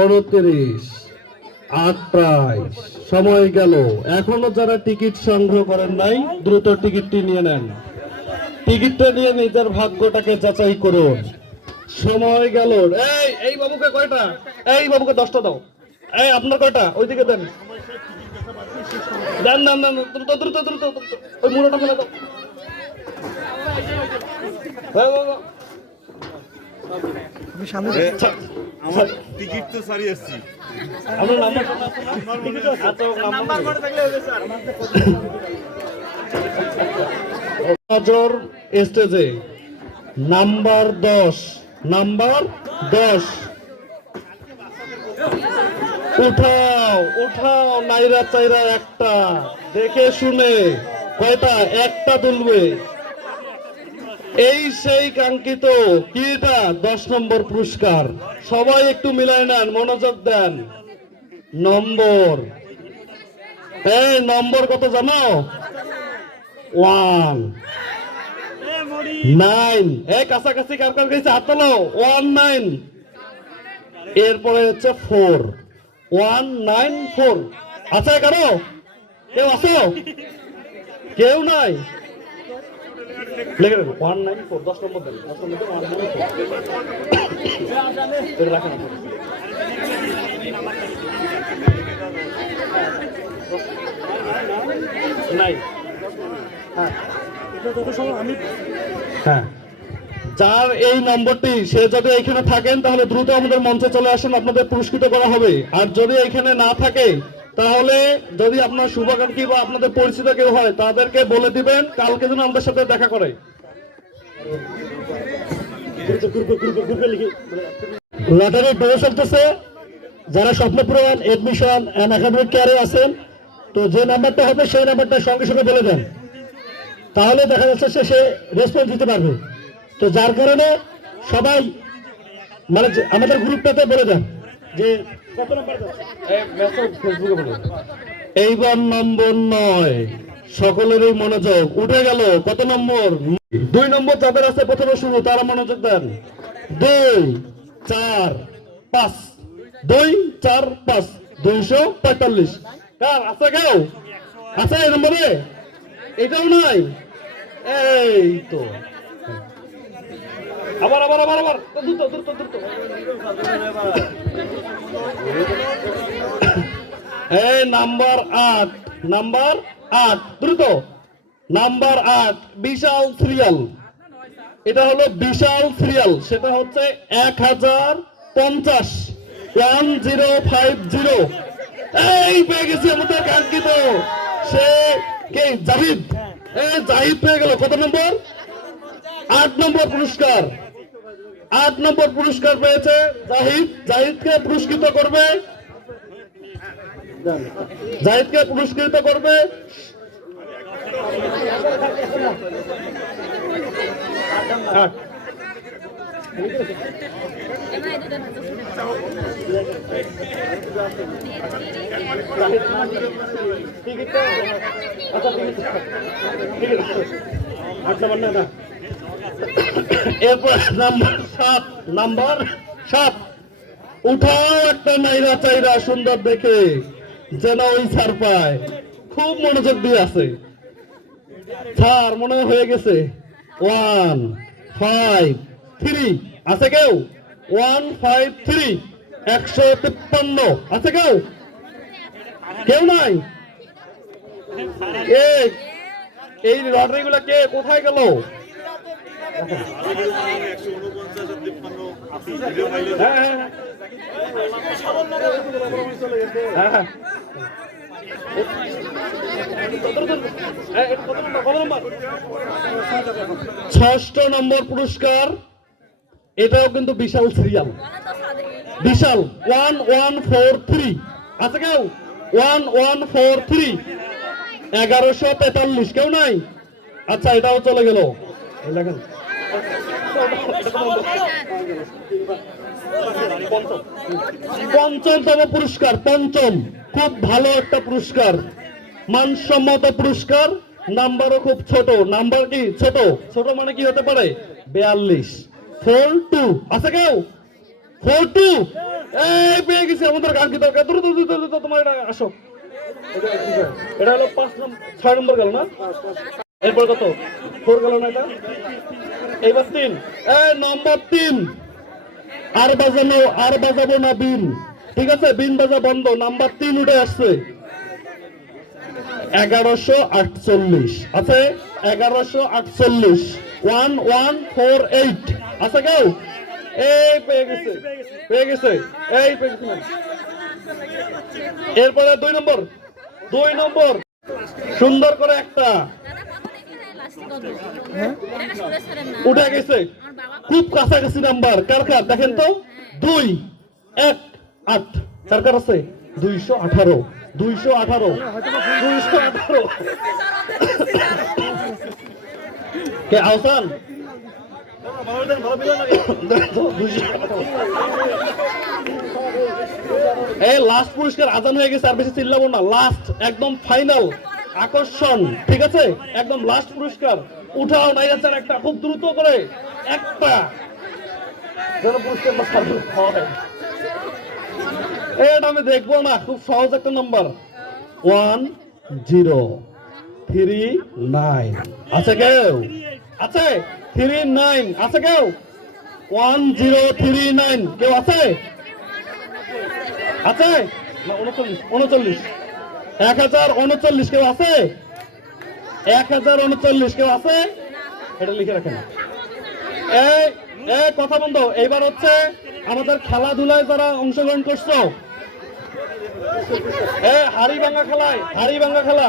29, 8 প্রায় সময় গেল। এখনো যারা টিকিট সংগ্রহ করেন নাই দ্রুত টিকিটটি নিয়ে নেন। টিকিটটা নিয়ে নিজের ভাগ্যটাকে যাচাই করুন। সময় গেল। এই বাবুকে কয়টা? এই বাবুকে 10টা দাও। এই আপনার কয়টা? ওইদিকে দেন দেন দেন দেন, দ্রুত দ্রুত দ্রুত দ্রুত। ওই মুড়োটা ফেলে দাও। আমার টিকিট তো সারি আসছি। স্টেজে নাম্বার 10, নাম্বার 10 উঠাও উঠাও। নাইরা চাইরা একটা দেখে শুনে কয়টা? একটা তুলবে। এই সেই কাঙ্ক্ষিত কি এটা 10 নম্বর পুরস্কার। সবাই একটু মিলাই নেন, মনোযোগ দেন। নম্বর, এই নম্বর কত জানো? 1 9। এই কাছাকাছি কার কার গেছে হাত তোলো। 19। এরপরে হচ্ছে 4, 194। আছে কারো? কেউ আছো? কেউ নাই? লেখে রাখো 194। 10 নম্বর দেন। 10 নম্বর 194 রাখেন। নাই। হ্যাঁ, যার এই নম্বরটি সে যদি এখানে থাকেন তাহলে দ্রুত আমাদের মঞ্চে চলে আসেন, আপনাদের পুরস্কৃত করা হবে। আর যদি এখানে না থাকে তাহলে যদি আপনার শুভাকাঙ্ক্ষী বা আপনাদের পরিচিত কেউ হয় তাদেরকে বলে দিবেন কালকে যেন আমাদের সাথে দেখা করে। লটারি ড্র চলতেছে। যারা স্বপ্নপূরণ, এডমিশন এন্ড একাডেমিক কেয়ারে আছেন, তো যে নাম্বারটা হবে সেই নাম্বারটা সঙ্গে সঙ্গে বলে দেন, তাহলে দেখা যাচ্ছে সে রেসপন্স দিতে পারবে। তো যার কারণে সবাই মানে আমাদের গ্রুপটাতে বলে দেন যে কত নাম্বার। এইবার নম্বর 9। সকলেরই মনোযোগ উঠে গেল। কত নম্বর? 2 নম্বর যাদের আছে প্রথমে শুরু, তারা মনোযোগ দেন। 2 4 5, 2 4 5, 245। কার আছে? কেউ আছে এই নম্বরে? এটাও নাই। এই তো আবার আবার আবার আবার দ্রুত দ্রুত দ্রুত। এই নাম্বার 8, নাম্বার 8 দ্রুত। নাম্বার 8 বিশাল সিরিয়াল। এটা হলো বিশাল সিরিয়াল। সেটা হচ্ছে 1050, 1050। এই পেয়ে গেছি আমাদের কাঙ্ক্ষিত সে কে? জাহিদ। এই জাহিদ পেয়ে গেল। কত নম্বর? 8 নম্বর পুরস্কার। 8 নম্বর পুরস্কার পেয়েছে জাহিদ। জাহিদকে পুরস্কৃত করবে, জাহিদকে পুরস্কৃত করবে এরপর নাম্বার 7, নাম্বার 7 উঠাও একটা নাইরা চাইরা সুন্দর দেখে যেন ওই ছাড় পায়। খুব মনোযোগ দিয়ে আছে। ছাড় মনে হয়ে গেছে। 153 আছে কেউ? 153 153 আছে কেউ? কেউ নাই? এই লটারি গুলা কে কোথায় গেল? ষষ্ঠ নম্বর পুরস্কার। এটাও কিন্তু বিশাল সিরিয়াল। বিশাল 1143 আছে কেউ? 1143 1143 কেউ নাই? আচ্ছা, এটাও চলে গেল। পঞ্চমতম পুরস্কার। পঞ্চম, খুব ভালো একটা পুরস্কার, মানসম্মত পুরস্কার। নাম্বারও খুব ছোট। নাম্বার কি ছোট? ছোট মানে কি হতে পারে? 42 42 আছে কেউ? 42 এই পেয়ে গেছি আমাদের কাঙ্ক্ষিত দ্রুত দ্রুত দ্রুত তোমার এটা আসো এটা হলো 6 নম্বর গেল না এরপর কত 4 গেল না এটা এইবার 3 নম্বর 3 আর বাজাবো না বিন ঠিক আছে বিন বাজা বন্ধ নাম্বার 3 উঠে আসছে 1148 আছে 1148 1148 আছে কেউ এই পেয়ে গেছে এই পেয়ে গেছে এরপরে 2 নম্বর সুন্দর করে একটা উঠে গেছে খুব কাছাকাছি নাম্বার কার দেখেন তো 2 1 8 কার আছে 218 কে আহসান এই লাস্ট পুরস্কার আজান হয়ে গেছে আর বেশি চিল্লাবো না লাস্ট একদম ফাইনাল আকর্ষণ ঠিক আছে একদম লাস্ট পুরস্কার উঠাও নাই যাচ্ছে একটা খুব দ্রুত করে একটা যেন পুরস্কারটা সার্ভ হয় এটা আমি দেখবো না খুব সহজ একটা নাম্বার 1039 আছে কেউ আছে 39 আছে কেউ 1039 কেউ আছে আছে 39 1039 কেউ আছে 1039 কেউ আছে এটা লিখে রাখেন এই কথা বন্ধ এইবার হচ্ছে আমাদের খেলাধুলায় যারা অংশগ্রহণ করছো হাড়ি ভাঙা খেলা